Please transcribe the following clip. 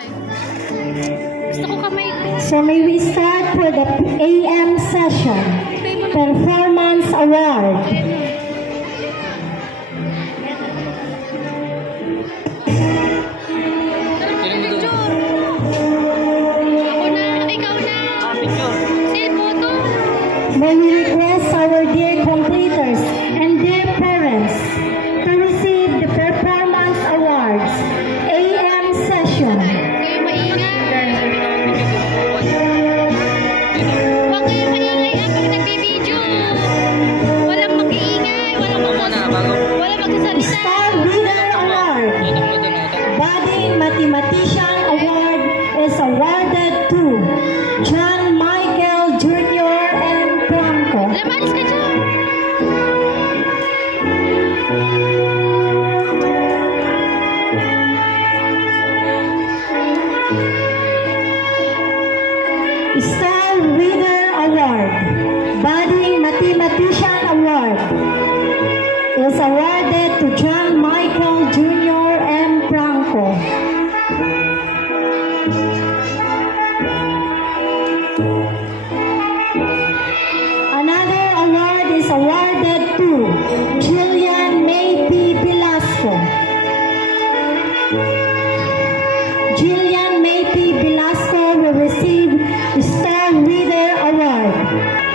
Gusto ko kamay ko. So may we start for the AM session, Performance Award. May we request our dear completers and dear parents to receive the Performance Awards AM session. Kayo maingay. Huwag kayo maingay pag nagbibideo. Walang mag-iingay. Walang magsasalita. Star Reader Award. Budding Mathematician Award is awarded to John Michael Jr. M. Franco. Lamalis ka dyan. Star Reader Award, Budding Mathematician Award is awarded to John Michael Jr. M. Franco. Another award is awarded to Jillian May P. Velasco. Jillian May P. Velasco will receive the Star Reader Award.